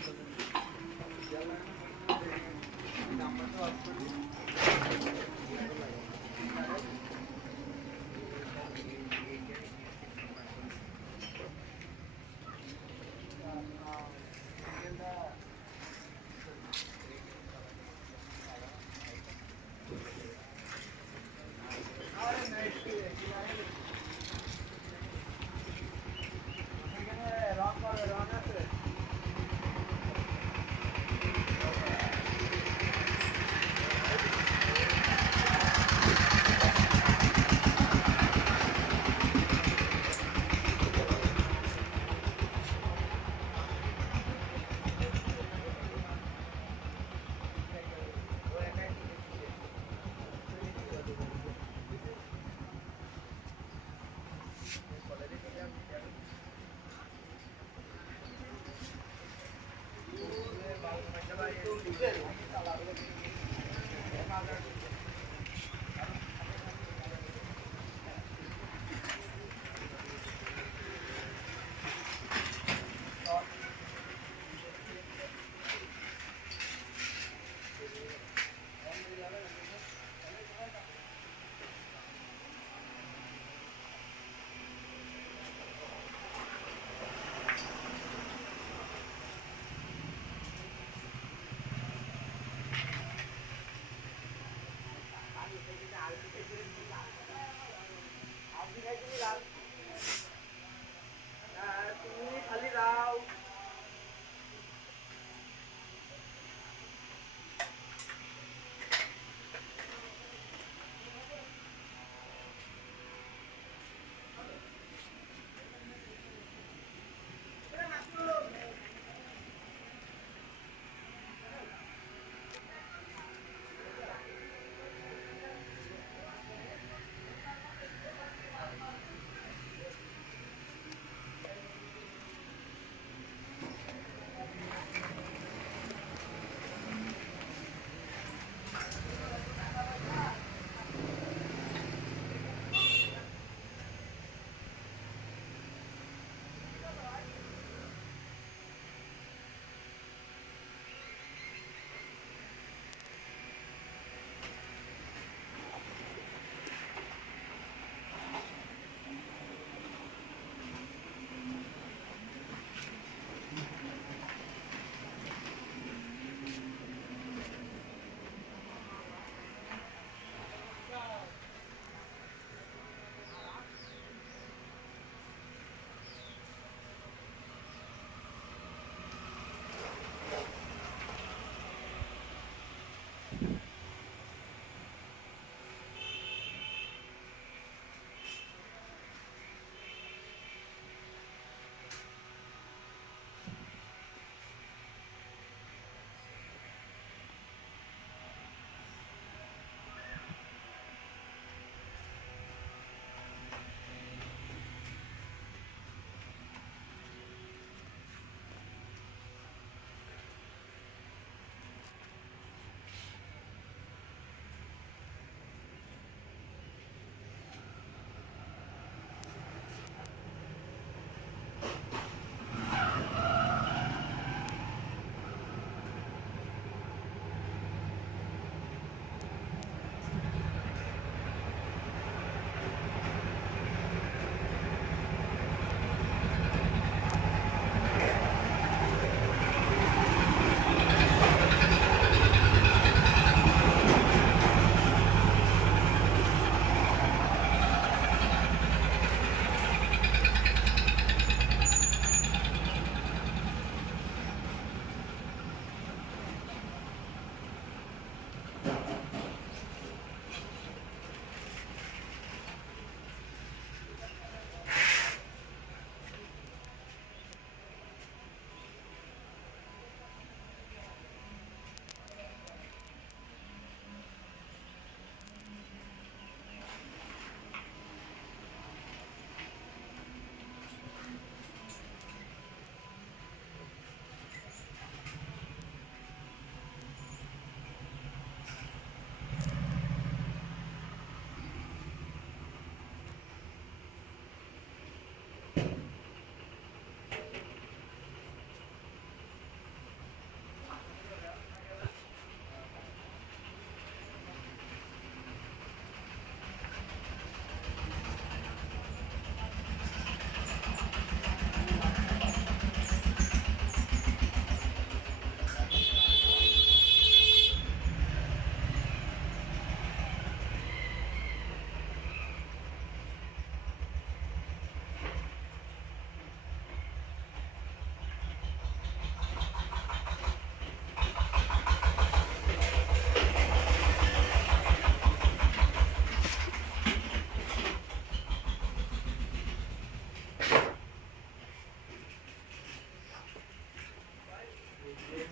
Thank you.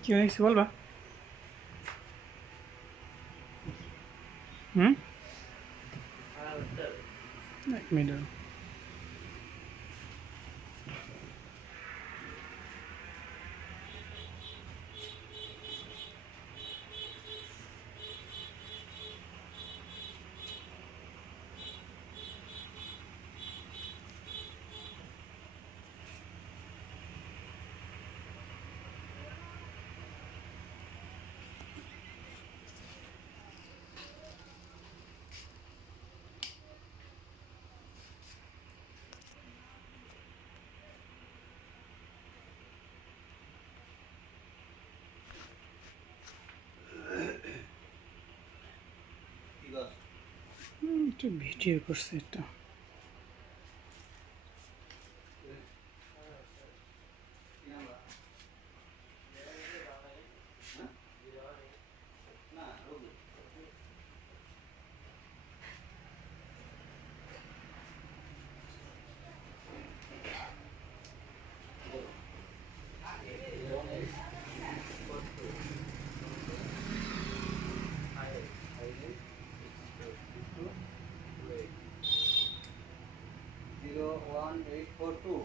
QX vuelva. একটু video করছে এটা one eight four two.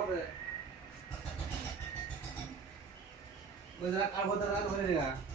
পাশে ওই যারা কার কথা হয়ে গেছে